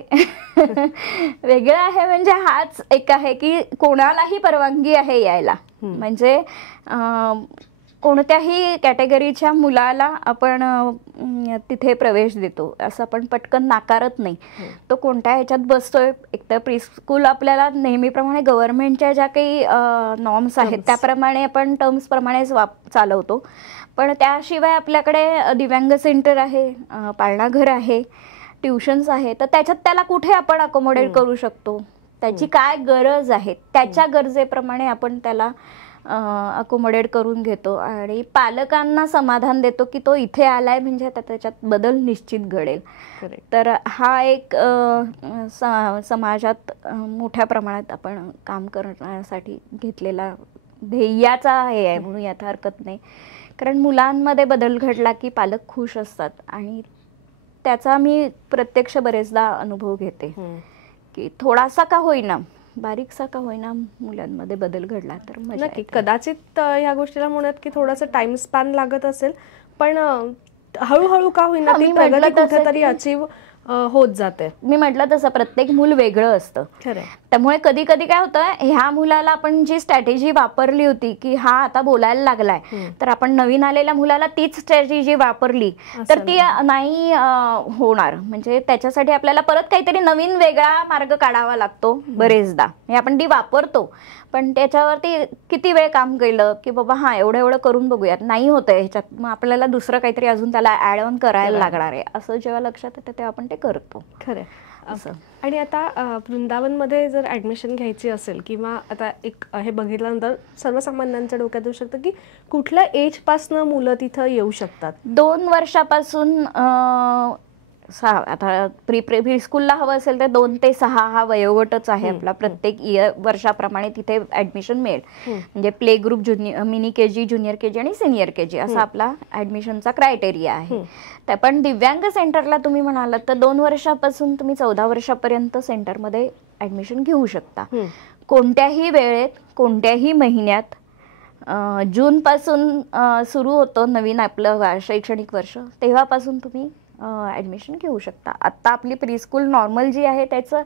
वेगळं आहे म्हणजे हाच एक आहे की कोणालाही परवानगी आहे यायला. म्हणजे कोणत्याही कॅटेगरीच्या मुलाला आपण तिथे प्रवेश देतो, असं आपण पटकन नाकारत नाही. तो कोणत्या ह्याच्यात बसतोय, एकतर प्रीस्कूल आपल्याला नेहमीप्रमाणे गव्हर्नमेंटच्या ज्या काही नॉर्म्स आहेत त्याप्रमाणे आपण टर्म्स प्रमाणेच चालवतो. पण त्याशिवाय आपल्याकडे दिव्यांग सेंटर आहे, पाळणाघर आहे, ट्युशन्स आहे. तर त्याच्यात त्याला कुठे आपण अकोमोडेट करू शकतो, त्याची काय गरज आहे, त्याच्या गरजेप्रमाणे आपण त्याला अकोमोडेट करून घेतो आणि पालकांना समाधान देतो की तो इथे आलाय म्हणजे त्याच्यात बदल निश्चित घडेल. तर हा एक समाजात मोठ्या प्रमाणात आपण काम करण्यासाठी घेतलेला ध्येयाचा हे आहे म्हणून यात हरकत नाही. कारण मुलांमध्ये बदल घडला की पालक खुश असतात आणि त्याचा मी प्रत्यक्ष बरेचदा अनुभव घेते की थोडासा का होईना, बारीकसा का होईना मुलांमध्ये बदल घडला तर मजा येते. कदाचित ह्या गोष्टीला म्हणत की थोडासा टाइम स्पॅन लागत असेल, पण हळूहळू का होईना ती प्रगती कुठेतरी अचीव होत जाते. मी म्हटलं तसं प्रत्येक मूल वेगळं असतं. त्यामुळे कधी कधी काय होतं, ह्या मुलाला आपण जी स्ट्रॅटेजी वापरली होती की हा आता बोलायला लागलाय, तर आपण नवीन आलेल्या मुलाला तीच स्ट्रॅटेजी वापरली तर ती नाही होणार. म्हणजे त्याच्यासाठी आपल्याला परत काहीतरी नवीन वेगळा मार्ग काढावा लागतो बरेचदा. हे आपण ती वापरतो पण त्याच्यावरती किती वेळ काम केलं की बाबा हा एवढं एवढं करून बघूयात, नाही होतंय ह्याच्यात, मग आपल्याला दुसरं काहीतरी अजून त्याला ऍड ऑन करायला लागणार आहे, असं जेव्हा लक्षात येतं तेव्हा आपण ते करतो. खरं असं. आणि आता वृंदावनमध्ये जर ऍडमिशन घ्यायची असेल किंवा आता एक हे बघितल्यानंतर सर्वसामान्यांच्या डोक्यात येऊ शकतं की कुठल्या एज पासनं मुलं तिथं येऊ शकतात? 2 वर्षापासून आता प्री स्कूलला हवं असेल तर 2 ते 6 हा वयोगटच आहे आपला. प्रत्येक वर्षाप्रमाणे तिथे ऍडमिशन मिळेल. म्हणजे play group, mini KG, junior KG आणि सिनियर KG असा आपला ऍडमिशनचा क्रायटेरिया आहे. तर पण दिव्यांग सेंटरला तुम्ही म्हणालात तर 2 वर्षापासून तुम्ही 14 वर्षापर्यंत सेंटरमध्ये ऍडमिशन घेऊ शकता. कोणत्याही वेळेत, कोणत्याही महिन्यात. जून पासून सुरू होतं नवीन आपलं शैक्षणिक वर्ष, तेव्हापासून तुम्ही ऍडमिशन घेऊ शकता. आत्ता आपली प्रीस्कूल नॉर्मल जी आहे त्याचं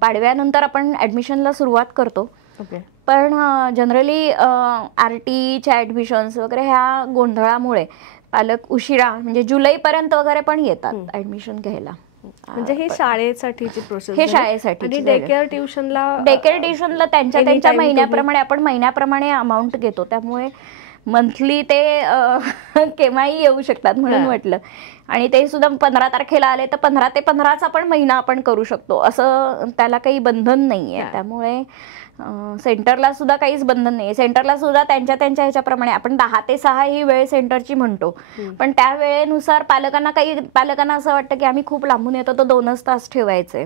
पाडव्यानंतर आपण ऍडमिशनला सुरुवात करतो. पण जनरली RTच्या ऍडमिशन्स वगैरे ह्या गोंधळामुळे पालक उशिरा म्हणजे जुलैपर्यंत वगैरे पण येतात ऍडमिशन घ्यायला. म्हणजे हे शाळेसाठीची प्रोसेस, हे शाळेसाठी. डे केअर ट्युशनला त्यांच्या महिन्याप्रमाणे आपण महिन्याप्रमाणे अमाऊंट घेतो. त्यामुळे मंथली ते केव्हाही येऊ शकतात म्हणून म्हटलं. आणि ते सुद्धा 15 तारखेला आले तर 15 ते 15चा पण महिना आपण करू शकतो, असं त्याला काही बंधन नाहीये. त्यामुळे सेंटरला सुद्धा काहीच बंधन नाही. सेंटरला सुद्धा त्यांच्या ह्याच्याप्रमाणे आपण 10 ते 6 ही वेळ सेंटरची म्हणतो, पण त्या वेळेनुसार पालकांना असं वाटतं की आम्ही खूप लांबून येतो तर 2च तास ठेवायचे,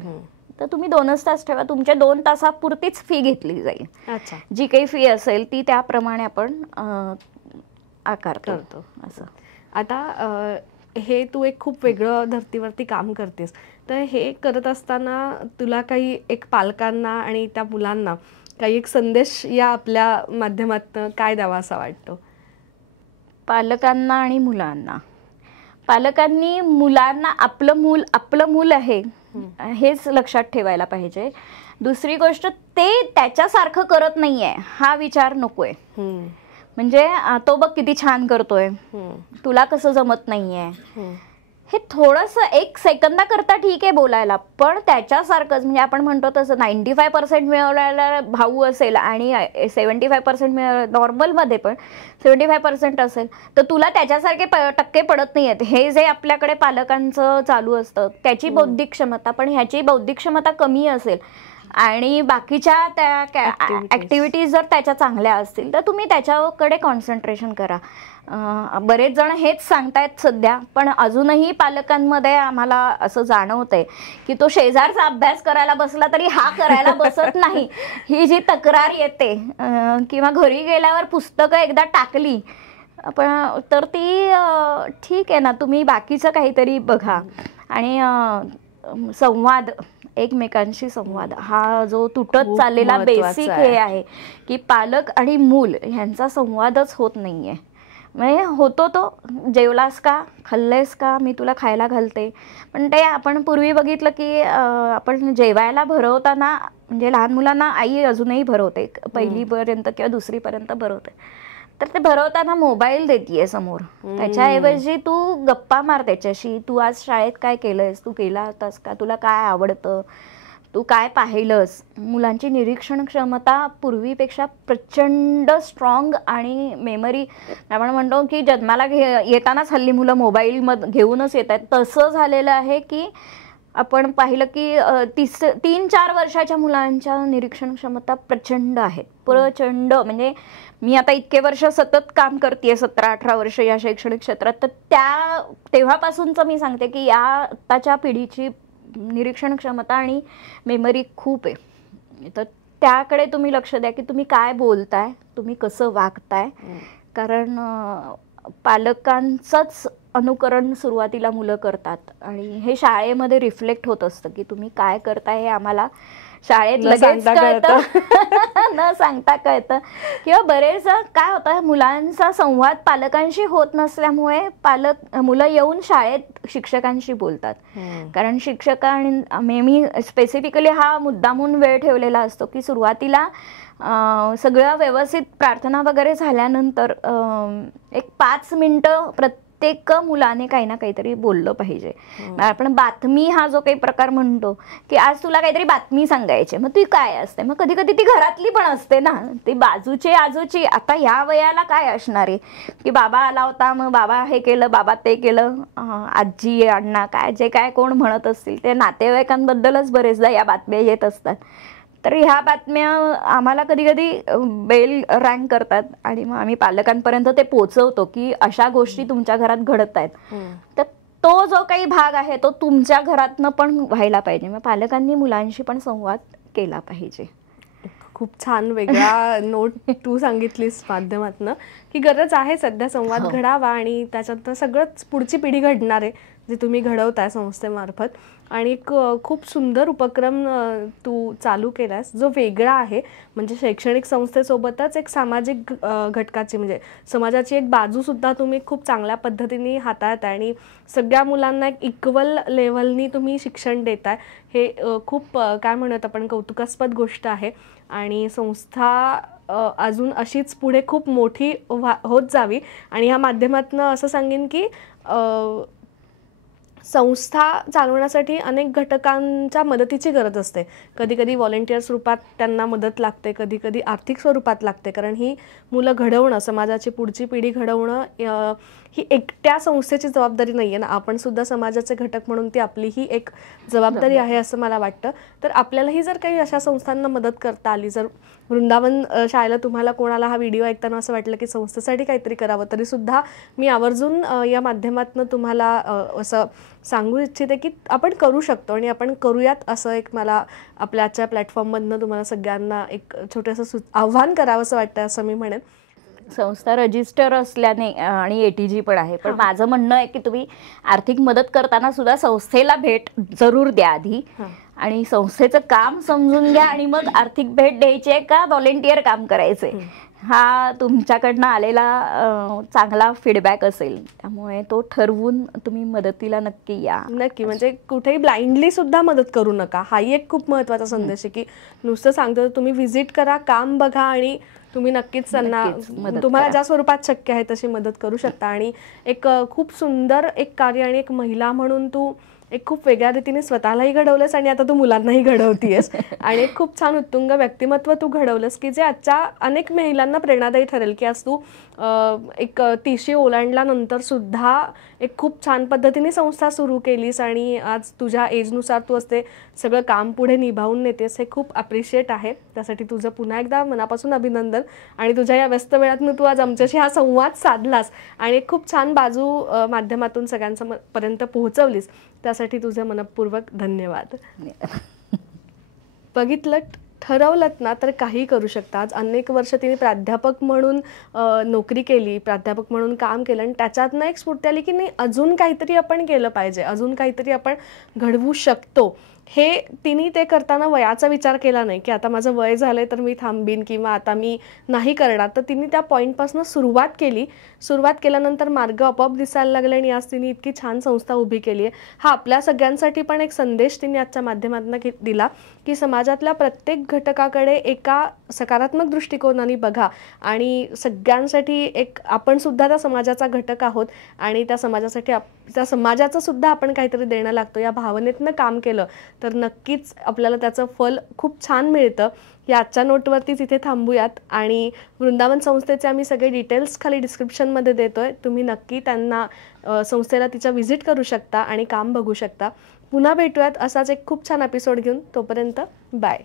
तर तुम्ही 2च तास ठेवा, तुमच्या 2 तासापुरतीच फी घेतली जाईल. अच्छा. जी काही फी असेल ती त्याप्रमाणे आपण आकारतो असं. आता हे तू एक खूप वेगळं धर्तीवरती काम करतेस, तर हे करत असताना तुला काही एक पालकांना आणि त्या मुलांना काही एक संदेश या आपल्या माध्यमातून काय द्यावा असा वाटतो? पालकांना आणि मुलांना, पालकांनी मुलांना आपलं मूल आहे हेच लक्षात ठेवायला पाहिजे. दुसरी गोष्ट, ते त्याच्यासारखं करत नाहीये हा विचार नकोय. म्हणजे तो बघ किती छान करतोय, तुला कसं जमत नाहीये, हे थोडंसं 1 सेकंदाकरता ठीक आहे बोलायला, पण त्याच्यासारखंच म्हणजे आपण म्हणतो तसं 95% मिळवलेला भाऊ असेल आणि 75% नॉर्मलमध्ये पण 75% असेल तर तुला त्याच्यासारखे टक्के पडत नाहीयेत. हे जे आपल्याकडे पालकांचं चालू असतं त्याची बौद्धिक क्षमता, पण ह्याची बौद्धिक क्षमता कमी असेल आणि बाकीच्या त्या ऍक्टिव्हिटीज जर त्याच्या चांगल्या असतील तर तुम्ही त्याच्याकडे कॉन्सन्ट्रेशन करा. बरेच जण हेच सांगतायत सध्या, पण अजूनही पालकांमध्ये आम्हाला असं जाणवतंय की तो शेजारचा अभ्यास करायला बसला तरी हा करायला बसत नाही, ही जी तक्रार येते. किंवा घरी गेल्यावर पुस्तकं एकदा टाकली पण तर ती ठीक आहे ना, तुम्ही बाकीचं काहीतरी बघा. आणि संवाद, एकमेकांशी संवाद हा जो तुटत चाललेला बेसिक हे आहे की पालक आणि मूल ह्यांचा संवादच होत नाहीये. म्हणजे होतो तो, जेवलास का, खाल्लेस का, मी तुला खायला घालते, पण ते आपण पूर्वी बघितलं की आपण जेवायला भरवताना म्हणजे लहान मुलांना आई अजूनही भरवते, 1ली पर्यंत किंवा 2री पर्यंत भरवते, तर ते भरवताना मोबाईल देतीये समोर. त्याच्याऐवजी तू गप्पा मार त्याच्याशी, तू आज शाळेत काय केलंयस, तू केला होतास का, तुला काय आवडतं, तू काय पाहिलंस. मुलांची निरीक्षण क्षमता पूर्वीपेक्षा प्रचंड स्ट्रॉंग आणि मेमरी, आपण म्हणतो की जन्माला येतानाच हल्ली मुलं मोबाईल घेऊनच येत आहेत, तसं झालेलं आहे की आपण पाहिलं की 3-4 वर्षाच्या मुलांच्या निरीक्षण क्षमता प्रचंड आहेत, प्रचंड. म्हणजे मी आता इतके वर्ष सतत काम करतेय, 17-18 वर्ष या शैक्षणिक क्षेत्रात, तर तेव्हापासूनच मी सांगते की या आत्ताच्या पिढीची निरीक्षण क्षमता आणि मेमरी खूप आहे. तर त्याकडे तुम्ही लक्ष द्या की तुम्ही काय बोलताय, तुम्ही कसं वागताय. कारण पालकांचंच अनुकरण सुरुवातीला मुलं करतात आणि हे शाळेमध्ये रिफ्लेक्ट होत असतं की तुम्ही काय करताय हे आम्हाला शाळेत लगेच कळतं, न सांगता कळतं. किंवा बरेच काय होतं, मुलांचा संवाद पालकांशी होत नसल्यामुळे मुलं येऊन शाळेत शिक्षकांशी बोलतात. कारण शिक्षकांनी, मी स्पेसिफिकली हा मुद्दामून वेळ ठेवलेला असतो की सुरुवातीला सगळं व्यवस्थित प्रार्थना वगैरे झाल्यानंतर एक 5 मिनिटं प्रत्येक मुलाने काही ना काहीतरी बोललं पाहिजे. आपण बातमी हा जो काही प्रकार म्हणतो की आज तुला काहीतरी बातमी सांगायची, मग ती काय असते, मग कधी कधी ती घरातली पण असते ना, ती बाजूची आजूची. आता ह्या वयाला काय असणार आहे की बाबा आला होता, मग बाबा हे केलं, बाबा ते केलं, आजी अण्णा काय जे काय कोण म्हणत असतील ते नातेवाईकांबद्दलच बरेचदा या बातम्या येत असतात. तर ह्या बातम्या आम्हाला कधी कधी बेल रँग करतात आणि मग आम्ही पालकांपर्यंत ते पोहोचवतो की अशा गोष्टी तुमच्या घरात घडत आहेत. तर तो जो काही भाग आहे तो तुमच्या घरातनं पण व्हायला पाहिजे. मग पालकांनी मुलांशी पण संवाद केला पाहिजे. खूप छान वेगळा नोट तू सांगितलीस माध्यमातनं की गरज आहे सध्या संवाद घडावा आणि त्याच्यात सगळंच पुढची पिढी घडणार आहे जे तुम्ही घडवताय संस्थेमार्फत. आणि खूप सुंदर उपक्रम तू चालू केलास जो वेगळा आहे. म्हणजे शैक्षणिक संस्थेसोबतच एक सामाजिक घटकाची म्हणजे समाजाची एक बाजूसुद्धा तुम्ही खूप चांगल्या पद्धतीने हाताळताय आणि सगळ्या मुलांना एक इक्वल लेव्हलनी तुम्ही शिक्षण देताय. हे खूप काय म्हणत आपण कौतुकास्पद गोष्ट आहे. आणि संस्था अजून अशीच पुढे खूप मोठी होत जावी. आणि ह्या माध्यमातून असं सांगेन की संस्था चालवण्यासाठी अनेक घटकांच्या मदतीची गरज असते. कधी कधी व्हॉलेंटियर्स रूपात त्यांना मदत लागते, कधी कधी आर्थिक स्वरूपात लागते. कारण ही मुलं घडवणं, समाजाची पुढची पिढी घडवणं ही एकट्या संस्थेची जबाबदारी नाही आहे ना. आपण सुद्धा समाजाचे घटक म्हणून ती आपली ही एक जबाबदारी आहे असं मला वाटतं. तर आपल्यालाही जर काही अशा संस्थांना मदत करता आली, जर वृंदावन शाळेला तुम्हाला कोणाला हा व्हिडिओ ऐकताना असं वाटलं की संस्थेसाठी काहीतरी करावं, तरी सुद्धा मी आवर्जून या माध्यमातून तुम्हाला असं सांगू इच्छिते की आपण करू शकतो आणि आपण करूयात, असं एक मला आपल्या आजच्या प्लॅटफॉर्ममधनं तुम्हाला सगळ्यांना एक छोटंसं आव्हान करावं असं वाटतं, असं मी म्हणेन. संस्था रजिस्टर असल्याने आणि ATG पण आहे, पण माझं म्हणणं आहे की तुम्ही आर्थिक मदत करताना सुद्धा संस्थेला भेट जरूर द्या आधी, आणि संस्थेचं काम समजून घ्या आणि मग आर्थिक भेट द्यायची आहे का व्हॉलेंटियर काम करायचे, हा तुमच्याकडनं आलेला चांगला फीडबॅक असेल. त्यामुळे तो ठरवून तुम्ही मदतीला नक्की या. नक्की, म्हणजे कुठेही ब्लाइंडली सुद्धा मदत करू नका. हाही एक खूप महत्त्वाचा संदेश आहे की नुसतं सांगतो तुम्ही व्हिजिट करा, काम बघा आणि तुम्ही नक्कीच त्यांना तुम्हाला ज्या स्वरूपात शक्य आहे तशी मदत करू शकता. आणि एक खूप सुंदर एक कार्य, आणि एक महिला म्हणून तू एक खूप वेगळ्या रीतीने स्वतःलाही घडवलंस आणि आता तू मुलांनाही घडवतीयस. आणि एक खूप छान उत्तुंग व्यक्तिमत्व तू घडवलंस की जे आजच्या अनेक महिलांना प्रेरणादायी ठरेल. की आज तू एक 30 ओलांडल्यानंतर सुद्धा एक खूप छान पद्धतीने संस्था सुरू केलीस आणि आज तुझ्या एजनुसार तू असते सगळं काम पुढे निभावून नेतेस. हे खूप अप्रिशिएट आहे. त्यासाठी तुझं पुन्हा एकदा मनापासून अभिनंदन. आणि तुझ्या या व्यस्त वेळातून तू आज आमच्याशी हा संवाद साधलास आणि एक खूप छान बाजू माध्यमातून सगळ्यांपर्यंत पोहोचवलीस, त्यासाठी तुझे मनपूर्वक धन्यवाद. बघितलं, ठरवलं ना तर काही करू शकता. आज अनेक वर्ष तिने प्राध्यापक म्हणून नोकरी केली, प्राध्यापक म्हणून काम केलं आणि त्याच्यातनं एक स्फूर्ती आली की नाही, अजून काहीतरी आपण केलं पाहिजे, अजून काहीतरी आपण घडवू शकतो. हे तिने ते करताना वयाचा विचार केला नाही की आता माझं वय झालंय तर मी थांबीन किंवा आता मी नाही करणार. तर तिने त्या पॉईंटपासून सुरुवात केली. सुरुवात केल्यानंतर मार्ग आपोआप दिसायला लागले आणि आज तिने इतकी छान संस्था उभी केली आहे. हा आपल्या सगळ्यांसाठी पण एक संदेश तिने आजच्या माध्यमातून दिला की समाजातल्या प्रत्येक घटकाकडे एका सकारात्मक दृष्टिकोनाने बघा आणि सगळ्यांसाठी एक आपण सुद्धा त्या समाजाचा घटक आहोत आणि त्या समाजासाठी त्या समाजाचं सुद्धा आपण काहीतरी देणं लागतो. या भावनेतनं काम केलं तर नक्कीच आपल्याला त्याचं फल खूप छान मिळतं. या आजच्या नोटवरतीच इथे थांबूयात आणि वृंदावन संस्थेचे आम्ही सगळे डिटेल्स खाली डिस्क्रिप्शनमध्ये देतोय. तुम्ही नक्की त्यांना संस्थेला तिच्या व्हिजिट करू शकता आणि काम बघू शकता. पुन्हा भेटूयात असाच एक खूप छान एपिसोड घेऊन. तोपर्यंत बाय.